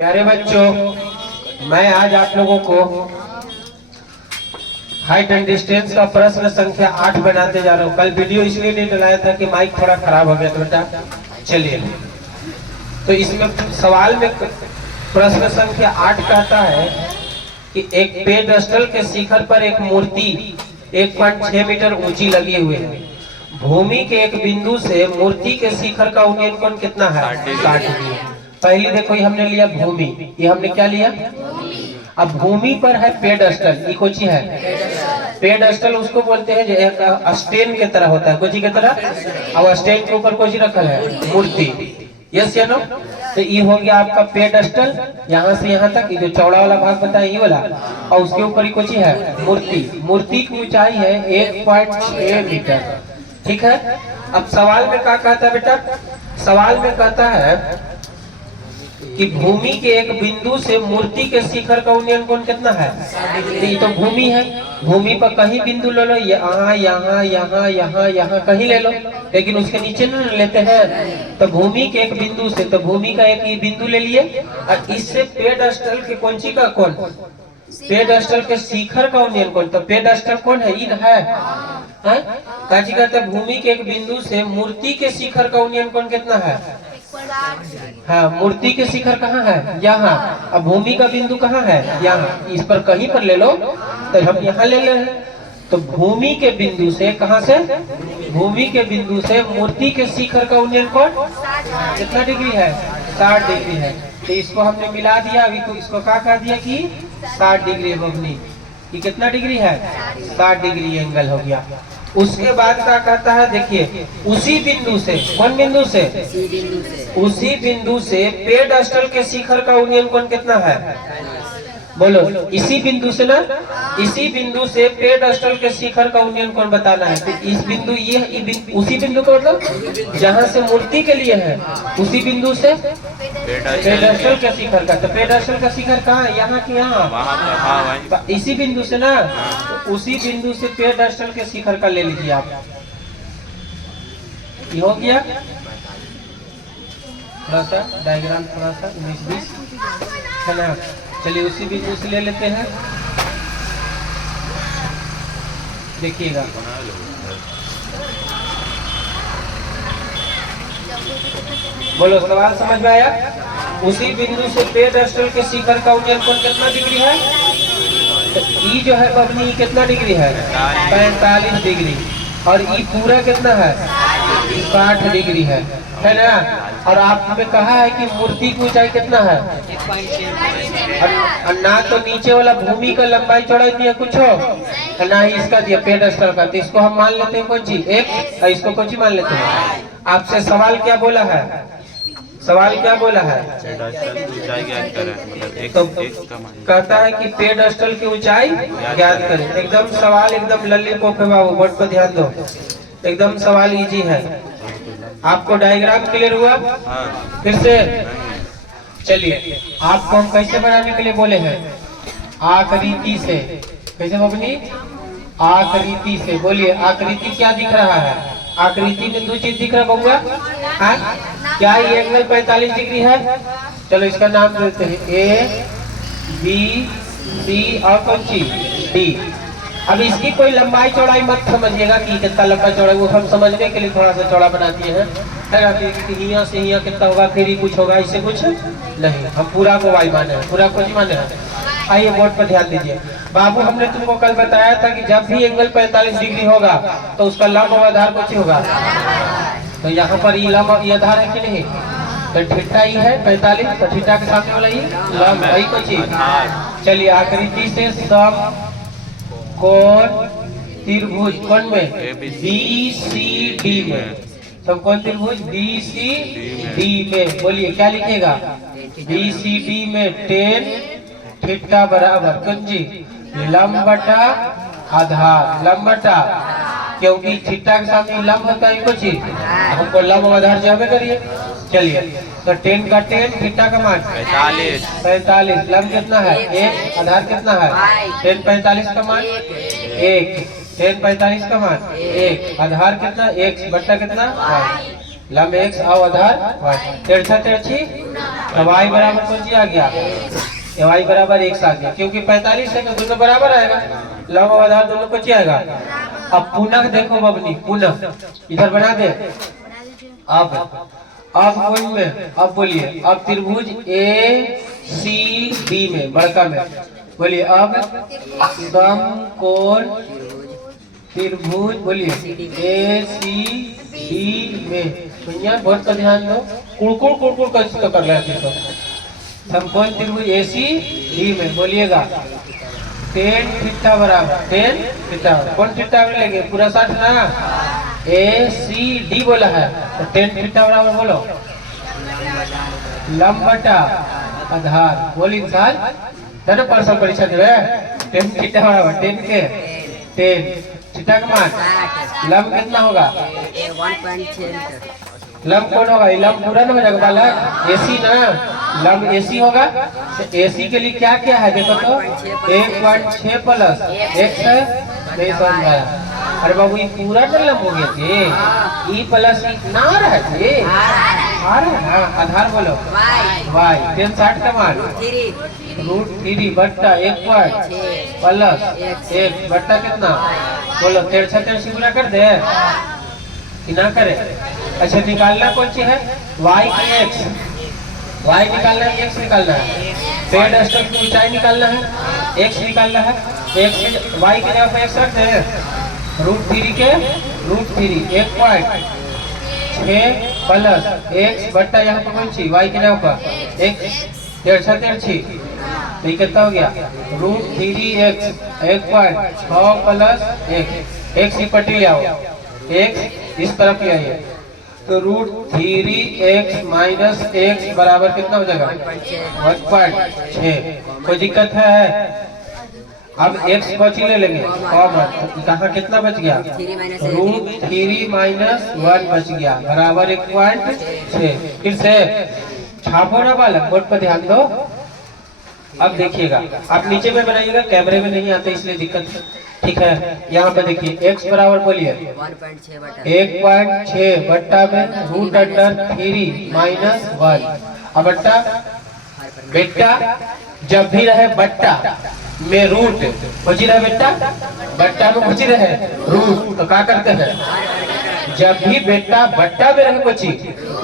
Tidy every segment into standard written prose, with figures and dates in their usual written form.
प्यारे बच्चों, मैं आज आप लोगों को हाइट एंड डिस्टेंस का प्रश्न संख्या 8 बनाते जा रहा हूँ। कल वीडियो इसलिए नहीं डलाया था कि माइक थोड़ा खराब हो गया था बेटा। चलिए, तो इसमें सवाल में प्रश्न संख्या 8 कहता है कि एक पेडस्टल के शिखर पर एक मूर्ति 1.6 मीटर ऊंची लगी हुई है। भूमि के एक बिंदु से मूर्ति के शिखर का उन्नयन कोण कितना है? 60 डिग्री। पहले देखो, ये हमने लिया भूमि, ये हमने क्या लिया? अब भूमि पर है पेडस्टल, ये कोची है? पेडस्टल उसको बोलते हैं जो एक स्टैंड के तरह होता है, कोची के तरह। और स्टैंड के ऊपर कोची रखल है? मूर्ति। यस या नो? तो ये हो गया आपका पेडस्टल, यहाँ से यहाँ तक ये जो चौड़ा वाला भाग बताया ये वाला, और उसके ऊपर कोची है? मूर्ति। मूर्ति की ऊंचाई है 1.6 मीटर। ठीक है। अब सवाल में क्या कहता है बेटा? सवाल में कहता है कि भूमि के एक बिंदु से मूर्ति के शिखर का उन्नयन कोण कितना है? ये तो भूमि है, भूमि पर कहीं बिंदु ले लो, यहाँ यहाँ यहाँ यहाँ यहाँ कहीं ले लो, लेकिन उसके नीचे नहीं लेते हैं। तो भूमि के एक बिंदु से, तो भूमि का एक बिंदु ले लिए और इससे पेडस्टल के कौनसी का कोण? पेडस्टल के शिखर का उन्नयन कोण। तो पेडस्टल कौन है? ईद है। काजी कहते हैं भूमि के एक बिंदु से मूर्ति के शिखर का उन्नयन कोण कितना है? हाँ, मूर्ति के शिखर कहाँ है? यहाँ। अब भूमि का बिंदु कहाँ है? यहाँ। इस पर कहीं पर ले लो, तो हम यहाँ ले रहे हैं। तो भूमि के बिंदु से, कहाँ से? भूमि के बिंदु से मूर्ति के शिखर का उन्नयन कोण कितना डिग्री है? 60 डिग्री है। तो इसको हमने मिला दिया, अभी तो इसको क्या कह दिया कि 60 डिग्री बबनी। ये कितना डिग्री है? 60 डिग्री एंगल हो गया। उसके बाद क्या कहता है? देखिए, उसी बिंदु से, कौन बिंदु से? उसी बिंदु से पेडस्टल के शिखर का उन्नयन कोण कितना है? बोलो, इसी बिंदु से ना, इसी बिंदु से पेडस्टल के शिखर का उन्नयन कोण बताना है। तो इस बिंदु, ये उसी बिंदु का मतलब जहाँ से मूर्ति के लिए है, उसी बिंदु से पेडस्टल के शिखर का। तो पेडस्टल का शिखर कहाँ है? यहाँ की यहाँ, इसी बिंदु से ना। तो उसी बिंदु से पेडस्टल के शिखर का ले लीजिए आप। ये हो गया। थोड़ा सा डायग्राम, थोड़ा सा 19-20 है ना। चलिए, उसी बिंदु से ले लेते हैं। देखिएगा, बोलो, सवाल समझ में आया? उसी बिंदु से पेडस्टल के शिखर का उन्नयन कोण कितना डिग्री है? तो ई जो है बबनी, कितना डिग्री है? 45 डिग्री। और ई पूरा कितना है? 60 डिग्री है ना। और आपने कहा है कि मूर्ति की ऊंचाई कितना है? और ना तो नीचे वाला भूमि का लंबाई चौड़ाई दिया कुछ हो, ना ही इसका दिया पेडस्टल का। तो इसको हम मान लेते हैं कौन सी? एक। और इसको कौन सी मान लेते हैं? आपसे सवाल क्या बोला है? सवाल क्या बोला है? तो कहता है कि पेडस्टल की ऊंचाई ज्ञात करें। एकदम सवाल एकदम लॉलीपॉप है बाबू, बोर्ड पर ध्यान दो। एकदम सवाल इजी है। आपको डायग्राम क्लियर हुआ? फिर से चलिए, आपको हम कैसे बनाने के लिए बोले हैं? आकृति से। कैसे बबनी? आकृति से। बोलिए, आकृति क्या दिख रहा है? आकृति में 2 चीज दिख रहा है बबुआ। क्या ये एंगल 45 डिग्री है? चलो इसका नाम देते हैं ए, बी, सी और कौन सी? डी। अब इसकी कोई लंबाई चौड़ाई मत समझिएगा कि कितना लंबा चौड़ा, वो हम समझने के लिए थोड़ा सा चौड़ा बना दिए हैं। यहाँ से यहाँ कितना होगा, फिर ही कुछ होगा, इससे कुछ नहीं। हम पूरा को वाई माने हैं, पूरा को जी माने हैं। आइए बोर्ड पर ध्यान दीजिए। बाबू, हमने तुमको कल बताया था कि जब भी एंगल 45 डिग्री होगा तो उसका लंब और आधार कुछ होगा। तो यहाँ पर ये लंब ये आधार है कि नहीं? तो थीटा ही है 45, तो थीटा के सामने वाला ये लंब है कुछ। चलिए, आकृति से सम कोण त्रिभुज कौन में? BCD में। समकोण त्रिभुज BCD में। बोलिए, क्या लिखेगा? BCD में tan थीटा बराबर कौन जी? लंब बटा आधार। लंब बटा, क्योंकि थीटा के सामने लंब होता है कुछ, हमको लंब आधार जावे करिए। चलिए, तो tan का tan, थीटा का मान 45। लंब कितना है? 1। आधार कितना है? tan 45 का मान 1। tan 45 का मान 1। आधार कितना? 1 बट्टा कितना? लंब x और आधार y, तिरछा तिरछी तो y बराबर कौन सी आ गया, y बराबर x आ गया, क्योंकि 45 है तो दोनों बराबर आएगा, लंब और आधार दोनों कौन सी आएगा। अब पुनः देखो बबनी, पुनः इधर बना दे। अब कोण में, अब बोलिए, अब त्रिभुज ACD में, बड़का में बोलिए, अब समकोण त्रिभुज बोलिए ACD में, भैया बहुत का ध्यान दो, कुड़कुड़ कुड़कुड़ कैसे कर रहे थे तो समकोण त्रिभुज ACD में बोलिएगा tan थीटा बराबर, tan थीटा कौन थीटा लेंगे, पूरा 60 ना, ACD बोला है तो tan थीटा बराबर बोलो लंब बटा आधार, बोली इंसान है ना, पर्सनल परीक्षा दे tan थीटा बराबर tan के tan थीटा का मान लंब कितना होगा, 1.6 लंब कौन होगा, लंब पूरा ना हो जाएगा बालक, AC ना, लंब AC होगा तो AC के लिए क्या क्या है देखो तो 1.6 प्लस x है, नहीं समझ आया, अरे बाबू ये पूरा तो लंब हो गया थे, E प्लस E ना रहा थे, आ रहा है, आधार बोलो y, tan 60 का मान √3 बट्टा 1 प्लस 1 बट्टा कितना बोलो, तिरछा तिरछी गुना कर दे कि ना करे। अच्छा निकालना कौन सी है, y की x, y निकालना है, x निकालना है, पेड़ स्टॉक की ऊंचाई निकालना है, x निकालना है, x y की जगह पे x रखते हैं, √3 के √3 1.6 प्लस x बट्टा यहाँ पर कौन सी y की जगह पर x, तिरछा तिरछी तो ये कितना हो गया, √3x 1.6 प्लस x की पट्टी ले आओ, x इस तरफ ले आइए तो √3x माइनस x बराबर कितना हो जाएगा 1.6, कोई दिक्कत है। अब x बची ले लेंगे, कॉमन कहाँ कितना बच गया, √3 माइनस 1 बच गया बराबर 1.6, फिर से छापो ना बालक, बोर्ड पर ध्यान दो। अब देखिएगा, आप नीचे में बनाइएगा, कैमरे में नहीं आते इसलिए दिक्कत, ठीक है। यहाँ पे देखिए x बराबर बोलिए 1.6 बट्टा में √3 माइनस 1, अब बट्टा बेटा जब भी रहे बट्टा में रूट बची रहे, बेटा बट्टा में बची रहे रूट तो क्या करते हैं, जब भी बेटा बट्टा में रहे बची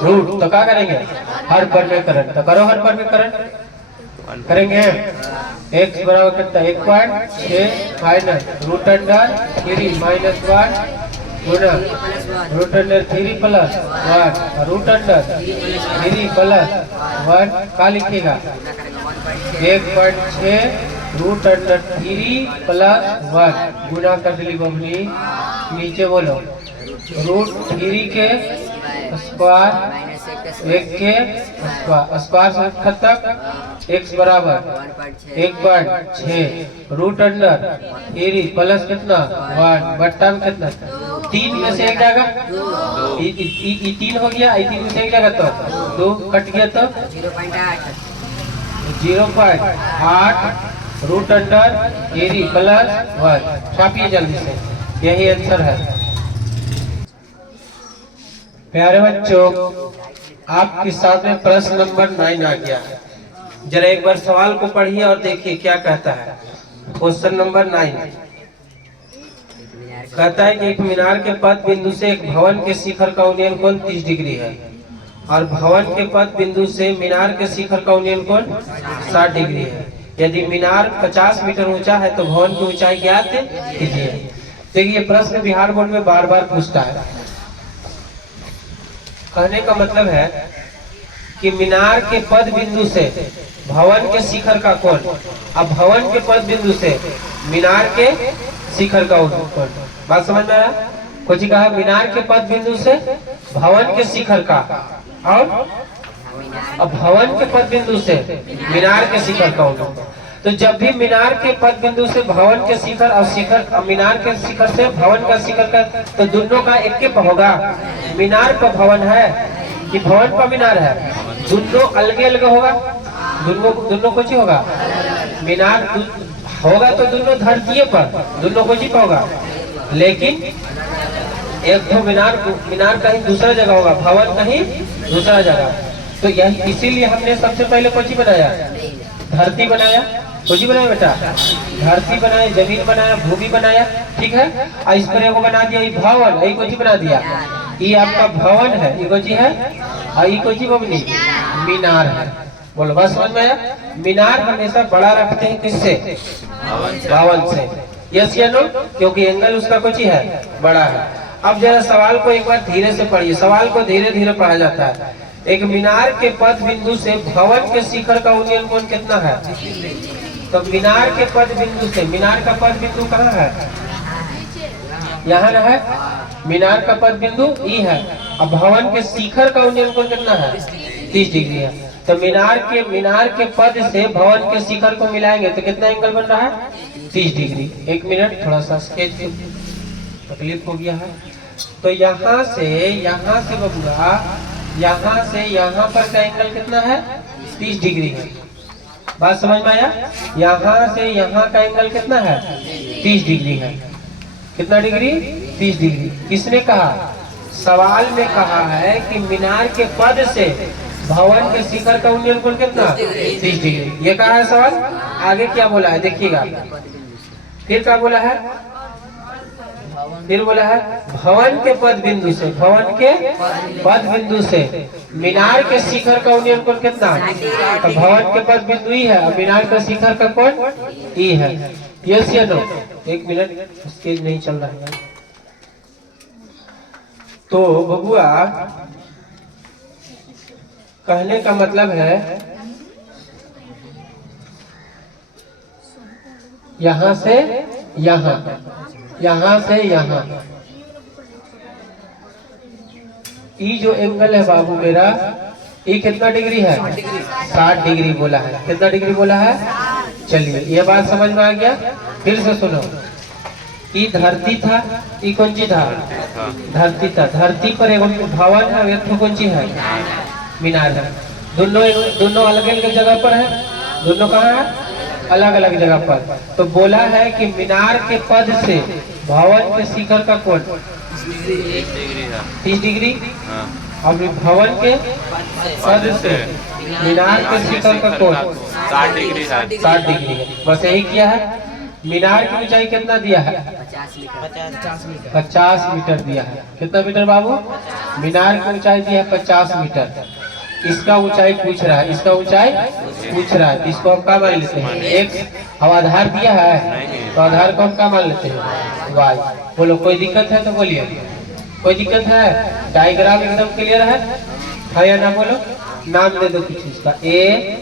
रूट तो क्या करेंगे, हर पर में करंट, तो करो हर पर में करंट करेंगे, x बराबर कितना 1.6 माइनस √3 माइनस 1 गुना √3 प्लस 1 √3 प्लस 1 का लिखिएगा 1.6 √3 प्लस 1 गुना कर दिली बबली, नीचे बोलो √3 के स्क्वायर 1 के स्क्वायर से खतक x बराबर 1.6 √3 प्लस कितना 1 बट्टा में कितना 3 में से एक जाएगा, 3 हो गया, 3 में से एक जाएगा तो 2 कट गया तो 0.8 √3 प्लस 1, छापिए जल्दी से, यही आंसर है। प्यारे बच्चों आपके सामने प्रश्न नंबर 9 आ गया है, जरा एक बार सवाल को पढ़िए और देखिए क्या कहता है। क्वेश्चन नंबर 9 कहता है कि एक मीनार के पद बिंदु से एक भवन के शिखर का उन्नयन कोण 30 डिग्री है और भवन के पद बिंदु से मीनार के शिखर का उन्नयन कोण 60 डिग्री है। यदि मीनार 50 मीटर ऊंचा है तो भवन की ऊंचाई ज्ञात कीजिए। देखिए प्रश्न बिहार बोर्ड में बार बार पूछता है। कहने का मतलब है कि मीनार के पद बिंदु से भवन के शिखर का कोण, अब भवन के पद बिंदु से मीनार के शिखर का कोण, बात समझ में आया। कुछ कहा मीनार के पद बिंदु से भवन के शिखर का, और अब भवन के पद बिंदु से मीनार के शिखर का कोण। तो जब भी मीनार के पद बिंदु से भवन के शिखर और शिखर मीनार के शिखर से भवन का शिखर का, तो दोनों का एक के होगा। मीनार पर भवन है कि भवन पर मीनार है, दोनों अलग अलग होगा, दोनों कुछ ही होगा। मीनार होगा तो दोनों धरती पर, दोनों कुछ ही होगा। लेकिन एक तो मीनार मीनार कहीं दूसरा जगह होगा, भवन कहीं दूसरा जगह। तो यही इसीलिए हमने सबसे पहले कोची बनाया, धरती बनाया। कोची बनाया बेटा, धरती बनाया, जमीन बनाया, भूमि बनाया, ठीक है। और इस पर एगो बना दिया ये भवन, यही कोची बना दिया, ये आपका भवन है, ये कोची है, और ये कोची बनी मीनार है। बोलो बस समझ में आया। मीनार हमेशा बड़ा रखते हैं किससे, भवन से, यस या नो, क्योंकि एंगल उसका कुछ ही है, बड़ा है। अब जरा सवाल को एक बार धीरे से पढ़िए, सवाल को धीरे धीरे पढ़ा जाता है। एक मीनार के पद बिंदु से भवन के शिखर का उन्नयन कोण कितना है? तो मीनार के पद बिंदु से, मीनार का पद बिंदु कहाँ है? यहाँ ना है, मीनार का पद बिंदु ई है। अब भवन के शिखर का उन्नयन कोण कितना है? 30 डिग्री है। तो मीनार के पद से भवन के शिखर को मिलाएंगे तो कितना एंगल बन रहा है? 30 डिग्री। एक मिनट, थोड़ा सा स्केच तकलीफ हो गया है। तो यहाँ से बबुआ, यहाँ से यहाँ पर का एंगल कितना है? 30 डिग्री है। बात समझ में आया? यहाँ से यहाँ का एंगल कितना है? 30 डिग्री है। कितना डिग्री? 30 डिग्री। किसने कहा? सवाल में कहा है कि मीनार के पद से भवन के शिखर का उन्नयन कोण कितना? 30 डिग्री। ये कहा है सवाल। आगे क्या बोला है देखिएगा, फिर क्या बोला है? फिर बोला है भवन के पद बिंदु से, भवन के पद बिंदु से मीनार के शिखर का उन्नयन कोण कितना? तो भवन के पद बिंदु ई है और मीनार का शिखर का कोण ई है। यस या नो? एक मिनट, स्केच नहीं चल रहा है। तो बबुआ कहने का मतलब है यहाँ से यहाँ, यहाँ से यहाँ, ये जो एंगल है बाबू मेरा, ये कितना डिग्री है? 60 डिग्री बोला है। कितना डिग्री बोला है? चलिए ये बात समझ में आ गया। फिर से सुनो, ये धरती था, ये कौन सी था? धरती था। धरती पर एगो भवन है, एक कौन सी है? मीनार है। दोनों अलग अलग जगह पर है। दोनों कहाँ है? अलग अलग जगह पर। तो बोला है कि मीनार के पद से भवन के शिखर का कोण 30 डिग्री। अब भवन के पद से मीनार के शिखर का कोण 60 डिग्री है। 60 डिग्री है। बस यही किया है। मीनार की ऊंचाई कितना दिया है? 50 मीटर दिया है। कितना मीटर बाबू? मीनार की ऊंचाई दिया है 50 मीटर। इसका ऊंचाई पूछ रहा है, इसका ऊंचाई पूछ रहा है। इसको हम क्या मान लेते हैं? एक्स। अब आधार दिया है तो आधार को हम क्या मान लेते हैं? वाई। बोलो कोई दिक्कत है तो बोलिए, कोई दिक्कत है? डायग्राम एकदम क्लियर है या ना? बोलो नाम दे दो किसी चीज का, ए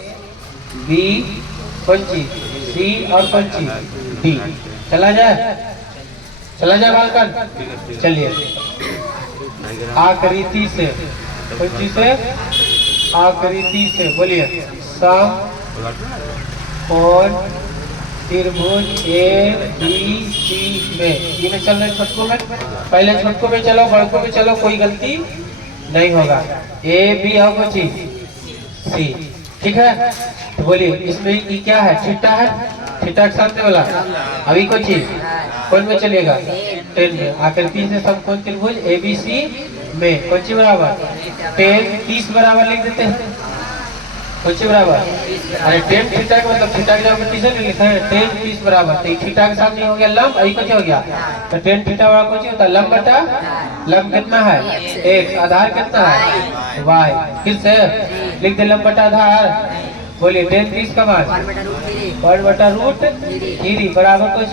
बी पंची, सी और पंची डी। चला जाए बालकन। चलिए आकृति से, पंची से आकृति से बोलिए, सम कोण त्रिभुज ए बी सी में। ये में चल रहे छोटकों में, पहले छोटकों में चलो, बड़कों में चलो, कोई गलती नहीं होगा। ए बी और कुछ सी, ठीक है। तो बोलिए इसमें ये क्या है? थीटा है, थीटा के सामने वाला। अभी कुछ कौन में चलेगा? 10 में। आकृति से समकोण त्रिभुज ए बी सी में कौन सी बराबर? 10 30 बराबर लिख देते हैं। कौन सी बराबर? अरे 10 थीटा का मतलब थीटा की जगह किसे लिखा है? 10 30 बराबर। तो थीटा के सामने हो गया लंब, यही कुछ हो गया। तो 10 थीटा बराबर कुछ होता है लंब बटा लंब कितना है? x। आधार कितना है? y। फिर से लिख दे लंब बटा आधार। बोलिए 10 30 का मान 1 बटा रूट 3 बराबर कुछ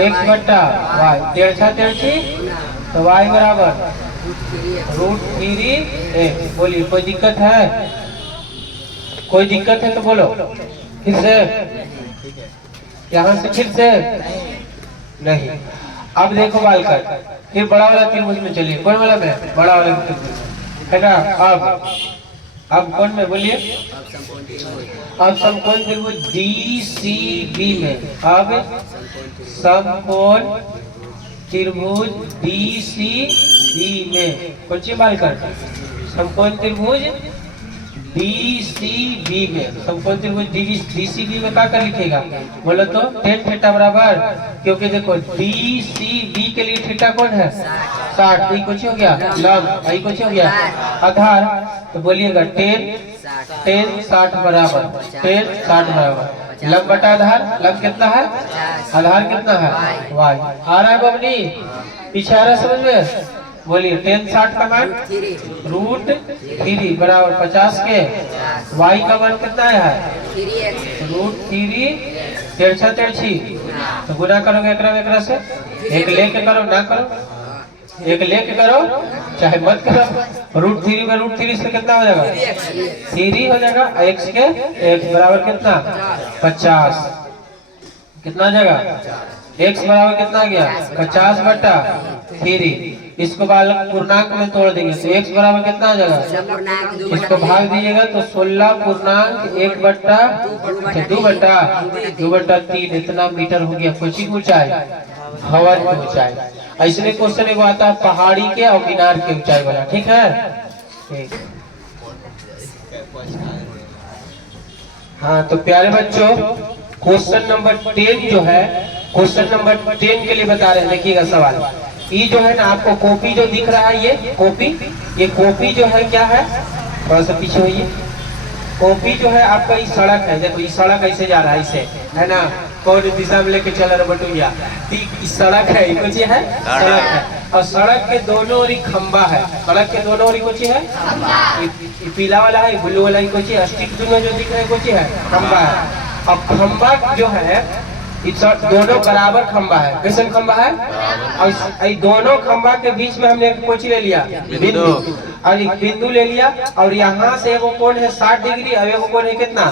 x बटा y। 1.5 तो y बराबर रूट 3x। बोलिए कोई दिक्कत है? कोई दिक्कत है तो बोलो। फिर से यहाँ से, फिर से नहीं। अब देखो बालकर, फिर बड़ा वाला त्रिभुज में चलिए। कौन वाला में? बड़ा वाला त्रिभुज है ना। अब कौन में? बोलिए। अब समकोण त्रिभुज डी सी बी में। अब समकोण त्रिभुज डी सी बी में कौन सी बालकर? समकोण त्रिभुज डी सी बी में। समकोण त्रिभुज डी सी बी में क्या कर लिखेगा? बोलो तो 10 थीटा बराबर, क्योंकि देखो डी सी बी के लिए थीटा कौन है? 60, ये कुछ हो गया लंब, ये कुछ हो गया आधार। तो बोलिएगा 10 60 बराबर 10 60 बराबर लंब बटा आधार। लंब कितना है, आधार कितना है y। आ रहा है बबनी, पीछे आ रहा है समझ में? बोलिए 10 60 का मान √3 बराबर 50 के y का मान कितना है √3 तिरछी। तो गुना करोगे एकरा से, एक लेके करो ना करो, एक लेके करो चाहे मत करो। √3 में √3 से कितना हो जाएगा 3 हो जाएगा। x के x बराबर कितना 50, कितना आ जाएगा x बराबर कितना गया 50 बटा 3। इसको पूर्णांक में तोड़ देंगे तो x बराबर कितना आ जाएगा, इसको भाग दीजिएगा तो 16.1 बटा 2 बटा 3 इतना मीटर हो गया। कुछ ऊंचाई हवा की ऊंचाई। ऐसे क्वेश्चन एगो आता है पहाड़ी के और मीनार के ऊंचाई वाला, ठीक है। हाँ तो प्यारे बच्चों क्वेश्चन नंबर 10 जो है, क्वेश्चन नंबर 10 के लिए बता रहे हैं। देखिएगा सवाल ये जो है ना, आपको कॉपी जो दिख रहा है ये कॉपी जो है क्या है, थोड़ा सा पीछे होइए। कॉपी जो है आपका ये सड़क है, देखो ये सड़क ऐसे जा रहा है, इसे है ना कौन दिशा में लेके चल रहा बटुया, सड़क है, ये कुछ है सड़क है। और सड़क के दोनों ओर खंबा है, सड़क के दोनों ओर कुछ है, ये पीला वाला है, ब्लू वाला कुछ है, स्टिक दोनों जो दिख रहे हैं कुछ है खंबा है। अब खंबा जो है दोनों बराबर खंबा है, कैसे खंबा है, और दोनों खंबा के बीच में हमने कुछ ले लिया बिंदु, और एक बिंदु ले लिया। और यहाँ से वो कोण है 60 डिग्री और वो कोण है कितना,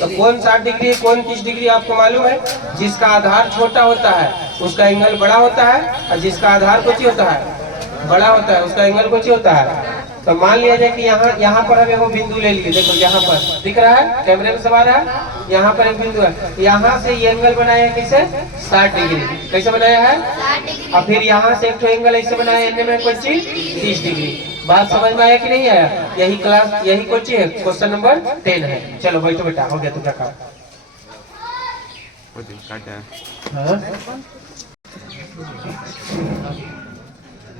तो कोण 60 डिग्री कोण 30 डिग्री आपको मालूम है। जिसका आधार छोटा होता है उसका एंगल बड़ा होता है, और जिसका आधार कुछ होता है बड़ा होता है उसका एंगल कुछ होता है। तो मान लिया जाए कि यहाँ पर हम वो बिंदु ले लिए, देखो यहाँ पर दिख रहा है, कैमरे में सब आ रहा है, यहाँ पर एक बिंदु है, यहाँ से ये एंगल बनाया है कैसे 60 डिग्री, कैसे बनाया है। और फिर यहाँ से एक एंगल ऐसे बनाया है में कुछ 30 डिग्री। बात समझ में आया कि नहीं आया? यही क्लास यही कुछ है, क्वेश्चन नंबर 10 है। चलो बैठो बेटा, हो गया तुम्हारा काम।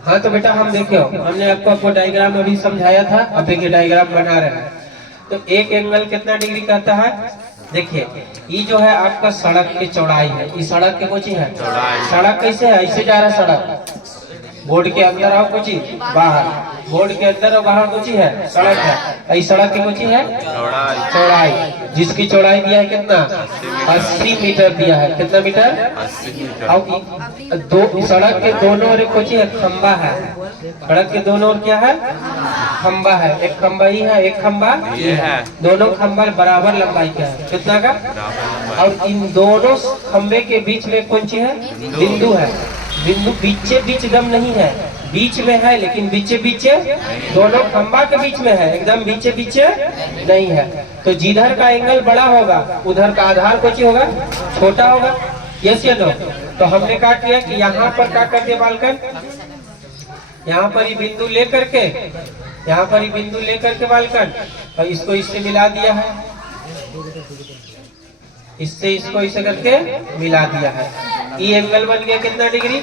हाँ तो बेटा हम देखो, हमने आपको डायग्राम अभी समझाया था, अब देखिए डायग्राम बना रहे हैं। तो एक एंगल कितना डिग्री कहता है, देखिए ये जो है आपका सड़क की चौड़ाई है, ये सड़क के कुछ है, सड़क कैसे है, ऐसे जा रहा है सड़क, बोर्ड के अंदर और कुछ बाहर, बोर्ड के अंदर और बाहर कुछ है सड़क है, इस सड़क की कुछ है चौड़ाई, जिसकी चौड़ाई दिया है कितना 80 मीटर दिया है, कितना मीटर 80 और दो सड़क के दोनों ओर कुछ है खंबा है, सड़क के दोनों ओर क्या है खंबा है, एक खंबा ही है एक खंबा ये है, दोनों खंबा बराबर लंबाई का है, कितना का, और इन दोनों खंबे के बीच में कौन सी है बिंदु है, बिंदु बीचे बीच दम नहीं है, बीच में है लेकिन बीचे बीचे दोनों खंबा के बीच में है, एकदम बीचे बीचे नहीं है। तो जिधर का एंगल बड़ा होगा उधर का आधार कुछ होगा छोटा होगा, यस या नो। तो हमने क्या किया कि यहाँ पर क्या कर दिया बालकन, यहाँ पर ये बिंदु लेकर के, यहाँ पर ये बिंदु लेकर के बालकन, और इसको इससे मिला दिया है, इससे इसको इसे करके मिला दिया है। ये एंगल बन गया कितना डिग्री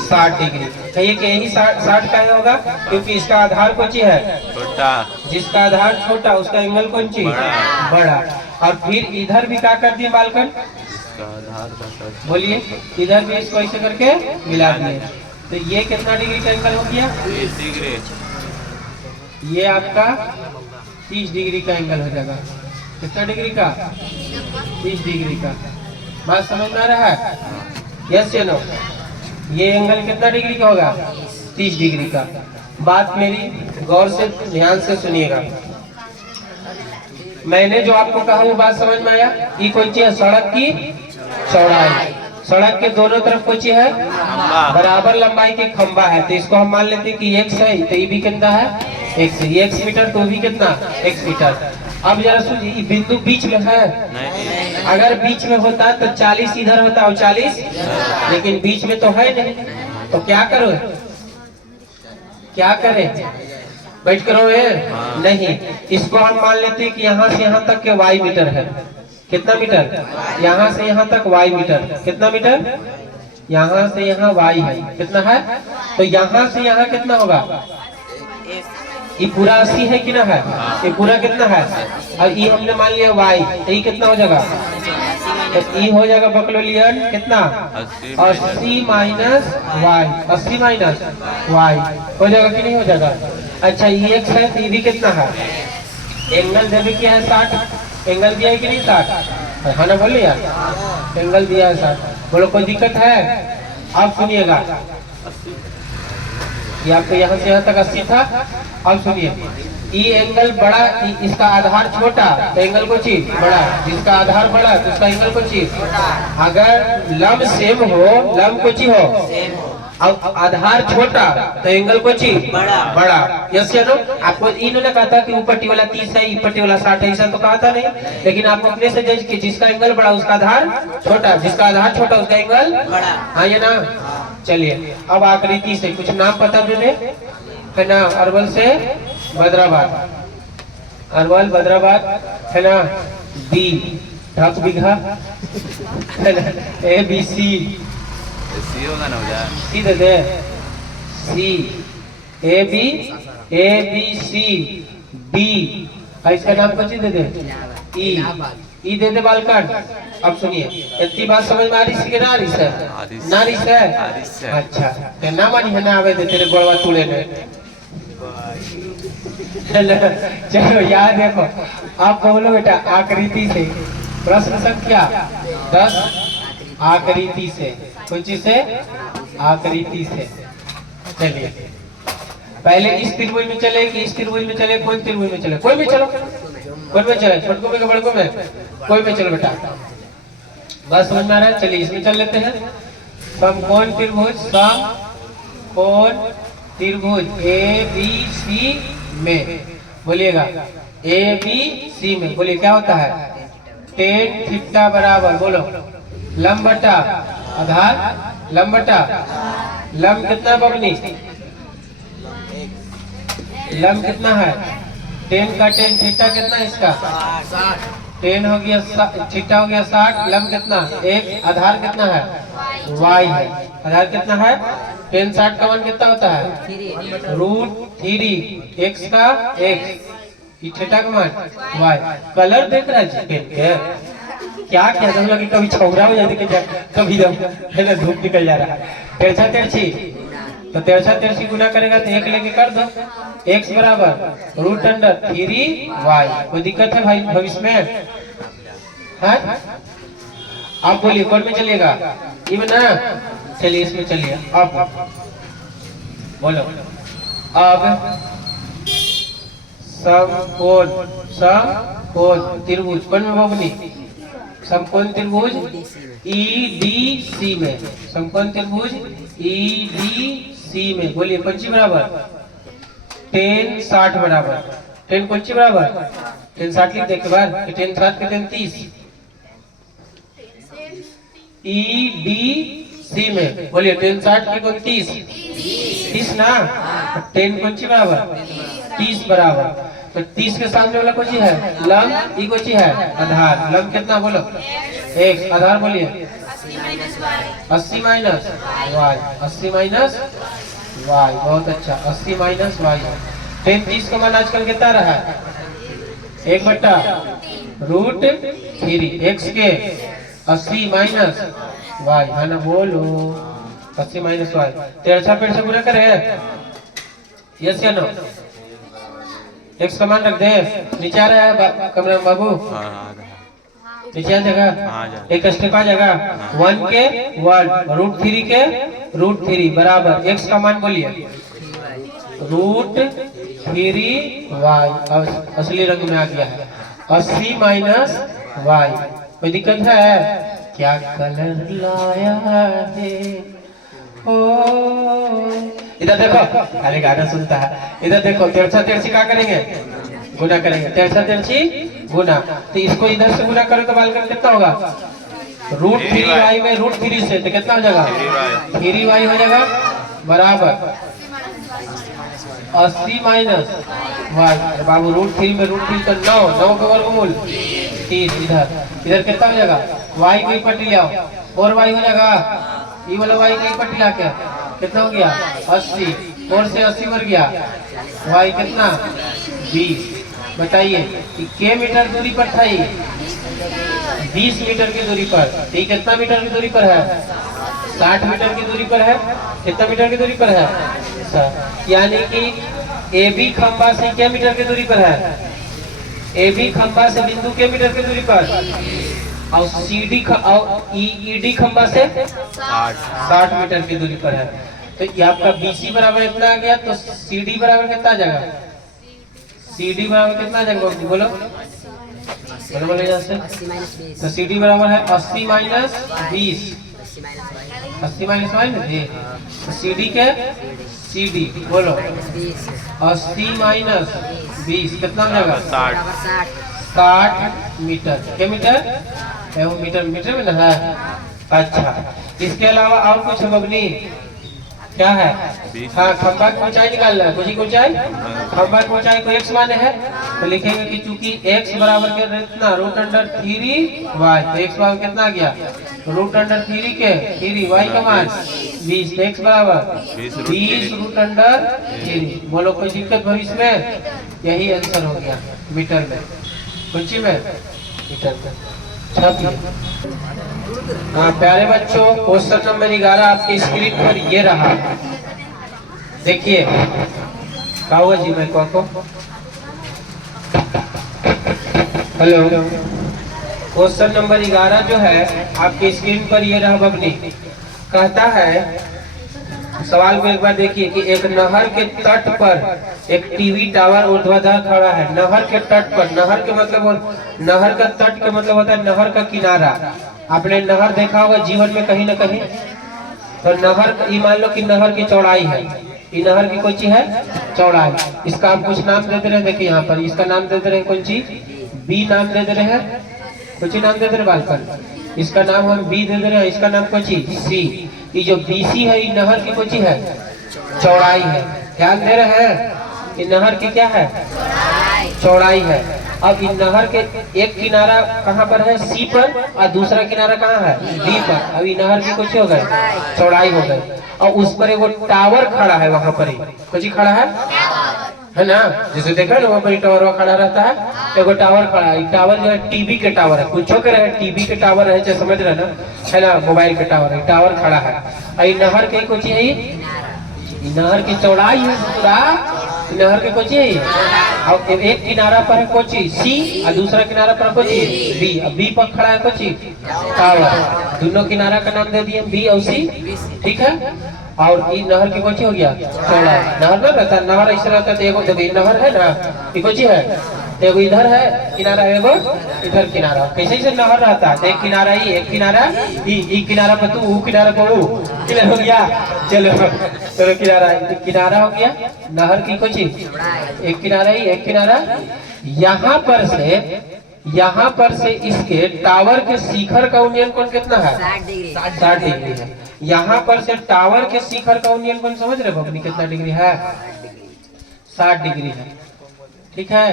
60 डिग्री। कहिए कि यही 60 का होगा क्योंकि इसका आधार कौन सी है छोटा, जिसका आधार छोटा उसका एंगल कौन सी बड़ा। और फिर इधर भी क्या कर दिए बालकन, बोलिए इधर भी इसको ऐसे करके मिला दिए, तो ये कितना डिग्री का एंगल हो गया 30 डिग्री, ये आपका 30 डिग्री का एंगल हो जाएगा, कितना डिग्री का 30 डिग्री का। बात समझ में आ रहा है, यस या नो। ये एंगल कितना डिग्री का होगा 30 डिग्री का। बात मेरी गौर से ध्यान से सुनिएगा, मैंने जो आपको कहा वो बात समझ में आया। ये कौन सी है सड़क की चौड़ाई, सड़क के दोनों तरफ कौन सी है बराबर लंबाई के खंबा है, तो इसको हम मान लेते हैं कि x है, तो ये भी कितना है x, ये x मीटर तो भी कितना x मीटर। अब जरा सुनिए, बिंदु बीच में है नहीं, अगर बीच में होता तो 40 इधर होता और 40, लेकिन बीच में तो है नहीं, तो क्या करो क्या करें बैठ करो नहीं, इसको हम मान लेते हैं कि यहाँ से यहाँ तक के y मीटर है, कितना मीटर, यहाँ से यहाँ तक y मीटर, कितना मीटर, यहाँ से यहाँ y है, कितना है? तो यहाँ से यहाँ कितना होगा? ये पूरा 80 है कि ना है? ये पूरा कितना है? और ये हमने मान लिया y, तो ये कितना हो जाएगा? तो ये हो जाएगा बकलोलियन कितना? 80 माइनस y, 80 माइनस y हो जाएगा कि नहीं हो जाएगा? अच्छा ये x है, तो ये भी कितना है? एंगल देवे क्या है? 60। एंगल दिया है कि नहीं? 60 है ना, बोलिए यार। एंगल दिया है 60। बोलो कोई दिक्कत है? अब सुनिएगा, ये आपको यहाँ से यहाँ तक 80 था। अब सुनिए, ये एंगल बड़ा, इसका आधार छोटा तो एंगल को चीज बड़ा, जिसका आधार बड़ा तो उसका एंगल को चीज। अगर लंब सेम हो, लंब को ची हो, अब आधार छोटा तो एंगल को ची बड़ा। यस या नो? आपको इन्होंने कहा था कि ऊपर वाला 30 है, ऊपर वाला 60 है, ऐसा तो कहा था नहीं। लेकिन आप अपने से जज कि जिसका एंगल बड़ा उसका आधार छोटा, जिसका आधार छोटा उसका एंगल बड़ा। हाँ ये ना? चलिए अब आकृति से कुछ नाम पता देने है ना। अरवल से भद्राबाद, अरवल भद्राबाद है ना। बी ढक बीघा है ना। ए बी सी, सी होगा ना भैया? सी दे दे, सी ए बी सी डी। इसका नाम कुछ दे दे, ई दे दे बालकन। अब सुनिए, इतनी बात समझ में आ रही है ना? रही है ना? रही है। अच्छा तो ना मानी है ना, आवे दे तेरे गोड़वा तूड़े ने। चलो याद देखो, आप बोलो बेटा आकृति से। प्रश्न संख्या 10 आकृति से। कौन चीज से? आकृति से। चलिए पहले इस त्रिभुज में चले कि इस त्रिभुज में चले? कौन त्रिभुज में चले? कोई भी चलो, कोई में चले, छोटको में बड़को में, कोई में चलो बेटा। बस समझ में आ रहा है? चलिए इसमें चल लेते हैं। समकोण त्रिभुज, समकोण त्रिभुज ए बी सी में, बोलिएगा ए बी सी में। बोलिए क्या होता है? tan थीटा बराबर, बोलो लंब बटा आधार, लंब बटा लंब कितना बबनी? लंब कितना है? tan का tan थीटा कितना है इसका? 10 हो गया, थीटा हो गया 60। लंब कितना? एक। आधार कितना है? y है। आधार कितना है? tan 60 का मान कितना होता है? √3 x का x, थीटा का मान y। कलर देख रहा है पेन के? क्या क्या हम लोग कभी छौरा हो जाते, कभी है ना धूप निकल जा रहा है। तिरछा तिरछी, तो तिरछा तिरछी गुना करेगा तो 1 लेके कर दो। x बराबर √3y। कोई दिक्कत है भाई भविष्य में? है? आप बोलिए कौन में चलेगा? ये ना? चलिए इसमें चलिए। अब बोलो, अब समकोण, समकोण त्रिभुज कौन में बबनी? समकोण त्रिभुज EDC में, समकोण त्रिभुज EDC में। बोलिए कौन सी बराबर? tan 60 बराबर। tan कौन सी बराबर? tan 60 लिख दे के बाद, tan 60 के tan 30। EDC में बोलिए tan 60 की कौन 30 ना? tan कौन सी बराबर? 30 बराबर। तो 30 के सामने वाला कौन सी है? लंब। ई कौन सी है? आधार। लंब कितना बोलो? x। आधार बोलिए 80 माइनस y, 80 माइनस y। बहुत अच्छा, 80 माइनस y। tan 30 का मान आजकल कितना रहा है? 1/√3 x के 80 माइनस y है ना। बोलो 80 माइनस y। तिरछा पेड़ से गुना करे? यस या नो? x का मान रख दे। नीचे आ रहा है कमरे में बाबू? नीचे आ जाएगा। एक स्टेप आ जाएगा। 1 के 1, √3 के √3 बराबर x का मान बोलिए √3y। असली रंग में आ गया है 80 माइनस y। कोई दिक्कत है? क्या कलर लाया है? ओ इधर देखो, अरे गाना सुनता है। इधर देखो, तिरछा तिरछी क्या करेंगे? गुना करेंगे। तिरछा तिरछी गुना, तो इसको इधर से गुना करो तो बालकन कितना होगा? √3y में √3 से तो कितना हो जाएगा? 3y हो जाएगा बराबर 80 माइनस y। बाबू √3 में √3 तो 9 का वर्गमूल 30। इधर कितना हो जाएगा? y की पट्टी ले आओ, 4y हो जाएगा ये वाला y का ऊपर टिका के कितना हो गया 80, 4 से 80 बढ़ गया, y कितना 20। बताइए कि k मीटर दूरी पर था ये 20 मीटर की दूरी पर, ये कितना मीटर की दूरी पर है 60 मीटर की दूरी पर है। कितना मीटर की दूरी पर है 60, यानी कि AB खंबा से क्या मीटर की दूरी पर है, AB खंबा से बिंदु के मीटर की दूरी पर, और CD और ED खंबा से 60 मीटर की दूरी पर है। तो ये आपका BC बराबर इतना आ गया, तो CD बराबर कितना आ जाएगा, CD बराबर कितना आ जाएगा बोलो बोलो यहाँ से। 80 माइनस 20, तो CD बराबर है 80 माइनस 20, 80 माइनस 80 माइनस 20, तो CD के CD बोलो 20 80 माइनस 20 कितना हो जाएगा 60। 60 मीटर। क्या मीटर है वो, मीटर मीटर में ना है। अच्छा, इसके अलावा और कुछ है बबनी, क्या है, हाँ खंबा की ऊंचाई निकालना है, कुछ ऊंचाई खंबा की ऊंचाई को x माने है, तो लिखेंगे कि चूंकि x बराबर के कितना √3y, तो x बराबर कितना आ गया √3 के 3y का मान 20, तो x बराबर 20 √3। बोलो कोई दिक्कत भरी इसमें, यही आंसर हो गया मीटर में, कुछ में मीटर में। हाँ प्यारे बच्चों, क्वेश्चन नंबर 11 आपकी स्क्रीन पर ये रहा, देखिए क्या हुआ जी मैं को हेलो। क्वेश्चन नंबर 11 जो है आपकी स्क्रीन पर ये रहा बबनी, कहता है, सवाल को एक बार देखिए कि एक नहर के तट पर एक टीवी टावर ऊर्ध्वाधर खड़ा है। नहर के तट पर, नहर के मतलब, नहर का तट का मतलब होता है नहर का किनारा। आपने नहर देखा होगा जीवन में कहीं ना कहीं, तो नहर, ये मान लो कि नहर की चौड़ाई है, ये नहर की कौन चीज है चौड़ाई, इसका आप कुछ नाम देते रहे, देखिए यहाँ पर इसका नाम देते रहे कौन चीज B नाम दे दे रहे हैं, कुछ नाम दे दे रहे बालकन, इसका नाम हम B दे दे रहे हैं, इसका नाम कौन चीज C। ये जो BC है ये नहर की कौन चीज है चौड़ाई है, ध्यान दे रहे हैं, ये नहर की क्या है चौड़ाई है। अब इन नहर के एक किनारा कहाँ पर है C पर, और दूसरा किनारा कहाँ है D पर। अब ये नहर की कुछ हो गए चौड़ाई हो गई, और उस पर एक टावर खड़ा है, वहां पर कुछ खड़ा है ना, जैसे देखा ना वहाँ पर टावर खड़ा रहता है, एगो टावर खड़ा है। टावर जो है टीवी के टावर है, कुछ के रहे टीवी के टावर है, चाहे समझ रहे ना, है ना, मोबाइल के टावर है, टावर खड़ा है। और नहर के कुछ है, नहर की चौड़ाई है पूरा, नहर के कुछ है, और एक किनारा पर है कोची C, और दूसरा किनारा पर कोची B। अब B पर खड़ा है कोची टावर, दोनों किनारा का नाम दे दिए B और C, ठीक है। और ये नहर की कोची हो गया चौड़ा, नहर ना रहता, नहर ऐसा रहता है, देखो नहर है ना, ये कोची है, एगो इधर है किनारा, एगो इधर किनारा, कैसे से नहर रहता है, एक किनारा ही, एक किनारा ई किनारा पर तू, किनारा पर वो, क्लियर हो गया। चलो चलो किनारा हो गया नहर की कोची, एक किनारा ही, एक किनारा। यहाँ पर से इसके टावर के शिखर का उन्नयन कोण कितना है 60 डिग्री है। यहाँ पर से टावर के शिखर का उन्नयन कोण समझ रहे बबनी कितना डिग्री है 60 डिग्री है, ठीक है।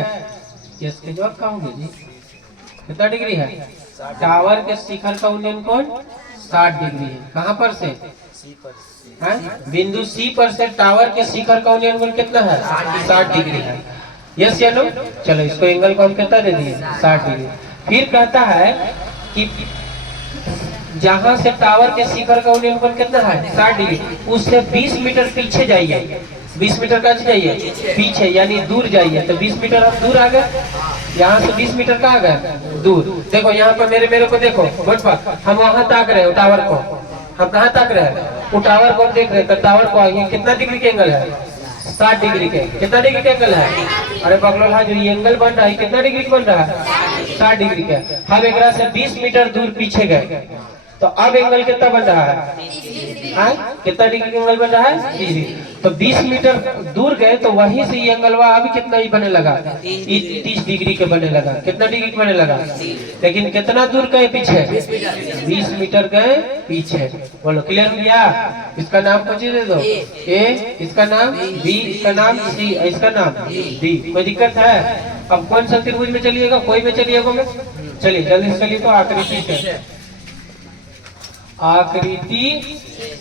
इसके जवाब क्या होंगे जी, कितना डिग्री है टावर के शिखर का उन्नयन कोण 60 डिग्री है। कहाँ पर से है बिंदु C पर से टावर के शिखर का उन्नयन कोण कितना है 60 डिग्री है, यस या नो। चलो इसको एंगल को हम कितना दे दिए 60 डिग्री। फिर कहता है कि जहां से टावर के शिखर का उन्नयन कोण कितना है 60 डिग्री, उससे 20 मीटर पीछे जाइए, 20 मीटर का जाइए पीछे, यानी दूर जाइए। तो 20 मीटर हम दूर आ गए, यहाँ से 20 मीटर का आ गए दूर। देखो यहाँ पर मेरे को देखो, हम वहां ताक रहे हो टावर को, हम कहाँ ताक रहे हैं वो टावर को देख रहे हैं। टावर को ये कितना डिग्री के एंगल है 60 डिग्री के, कितना डिग्री का एंगल है, अरे बगलोला जो ये एंगल बन रहा है कितना डिग्री का बन रहा है 60 डिग्री का। हम एक से 20 मीटर दूर पीछे गए, तो अब एंगल कितना बन रहा है, कितना डिग्री का एंगल बन रहा है 30। तो 20 मीटर दूर गए तो वहीं से ये एंगल अभी कितना ही बने लगा 30 डिग्री के बने लगा। कितना डिग्री के बने लगा, लेकिन कितना दूर गए पीछे 20 मीटर गए पीछे। बोलो क्लियर हो गया। इसका नाम कुछ दे दो A, इसका नाम B, इसका नाम C, इसका नाम D। कोई दिक्कत है। अब कौन सा त्रिभुज में चलिएगा, कोई में चलिएगा में, चलिए जल्दी से चलिए। तो आखिरी चीज है आकृति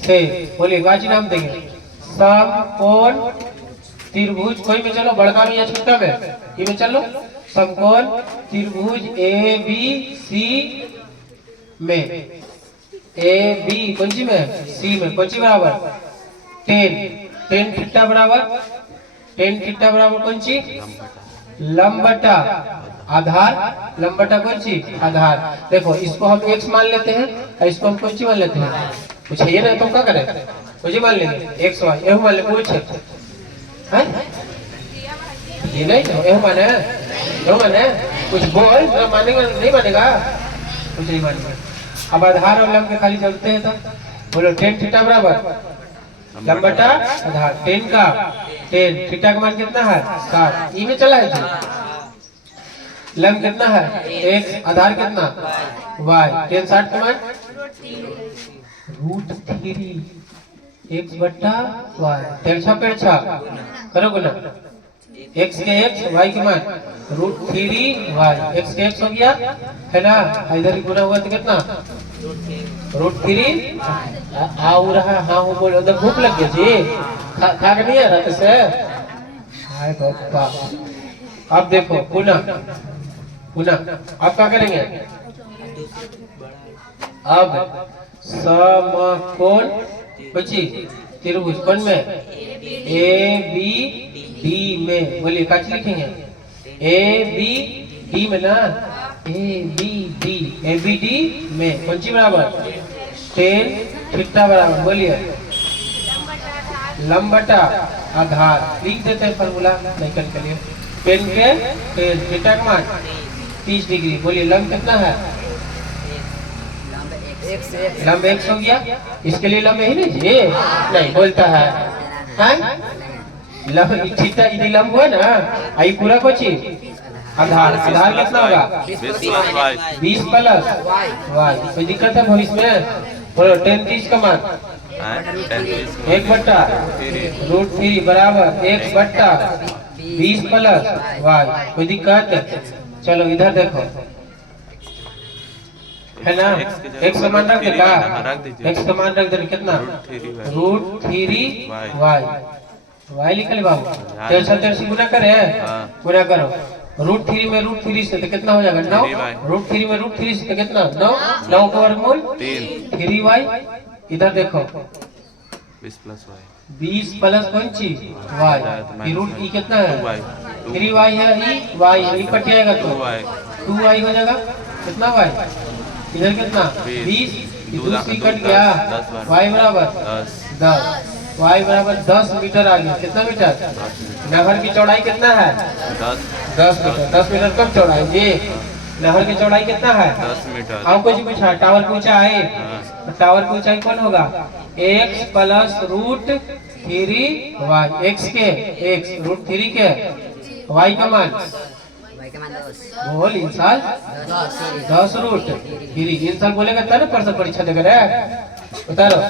से। बोलिए गाजी नाम देंगे। समकोण त्रिभुज, कोई में चलो, बड़का में या छोटा में, ये में चलो। समकोण त्रिभुज ए बी सी में, ए बी कौन सी में, सी में, कौन सी बराबर, टेन थीटा बराबर, टेन थीटा बराबर कौन सी, लंबटा आधार, लंबटा कौन सी, आधार। देखो इसको हम x मान लेते हैं और इसको हम कौन सी मान लेते हैं, कुछ ये ना, तुम क्या करें, कुछ मान लेंगे x y, यह मान ले, कुछ है ये नहीं तो यह माने, यह माने, कुछ बोल, मानेगा नहीं, मानेगा कुछ नहीं मानेगा। अब आधार और लंब के खाली जोड़ते हैं तो बोलो टेन थीटा बराबर लंबटा आधार, टेन का टेन, थीटा का मान कितना है 60, ई में चला है जी। लंब कितना है x, आधार कितना y, टेन 60 का मान √3 x बट्टा y, तिरछा पेरछा करोगे ना, x के x y के मान √3y, x के x हो गया है ना, इधर गुना हुआ तो कितना √3 आओ रहा, हाँ वो बोलो, उधर भूख लग गया जी, खा के नहीं आ रहा से, हाय बाबा। अब देखो पुनः अब क्या करेंगे, अब समकोण बची त्रिभुज कौन में, ए बी डी में, बोलिए क्या लिखेंगे, ए बी डी में ना, ए बी डी में कौन सी बराबर, टेन थीटा बराबर, बोलिए लंबटा आधार, लिख देते हैं फॉर्मूला निकल के लिए, टेन के टेन थीटा का मान 30 डिग्री, बोलिए लंब कितना है, लंब x हो गया, इसके लिए लंब यही नहीं जी, नहीं बोलता है, लंब थीटा यदि लंब हुआ ना, आई पूरा कुछ आधार, आधार कितना होगा 20 प्लस y, कोई दिक्कत है भविष्य में, बोलो टेन 30 का मान 1 बट्टा √3 बराबर 1 बट्टा 20 प्लस y, कोई दिक्कत, चलो इधर देखो है ना, x समान रख दे का, x समान रख दे कितना √3y, y लिखल बाबू, तेरसी गुना करे, गुना करो, √3 में √3 से तो कितना हो जाएगा 9, √3 में √3 से तो कितना 9, 9 का वर्गमूल 3y, इधर देखो 20 प्लस कौन सी y, √e कितना है 3y है, y कट जाएगा तो 2y हो जाएगा, कितना y, इधर कितना 20, दूसरी कट गया, y बराबर 10, y बराबर 10 मीटर आ गया, कितना मीटर, नहर की चौड़ाई कितना है 10 मीटर, 10 मीटर कब चौड़ाई जी, नहर की चौड़ाई कितना है 10 मीटर। और कुछ पूछा, टावर की ऊंचाई, टावर की ऊंचाई कौन होगा x प्लस √3y, x के x √3 के y का मान बोल इंसान 10 √3, इंसान बोलेगा तब ना परीक्षा देगा रे, बता रहा